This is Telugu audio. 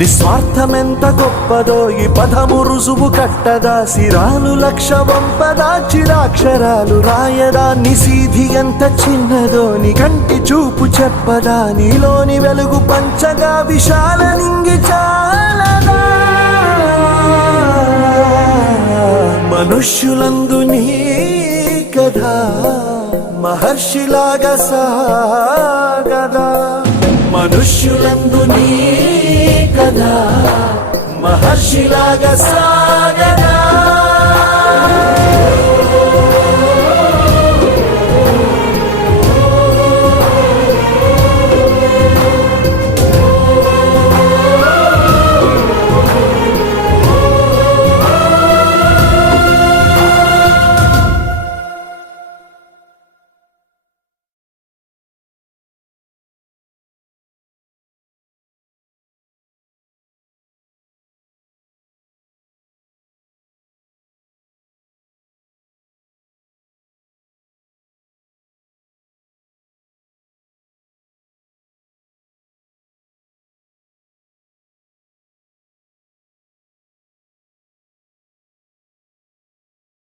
నిస్వార్థమెంత గొప్పదో ఈ పదము రుజువు కట్టదా, సిరాలు లక్ష వంపదా చిరాక్షరాలు రాయదా, నిసీధి ఎంత చిన్నదో నీ కంటి చూపు చెప్పదా, నీలోని వెలుగు పంచగా విశాల నింగి చాలదా. మనుష్యులందు నీ కథ మహర్షిలాగా సాగదా, మనుష్యులందు నీ కథ మహర్షిలాగా సాగదా.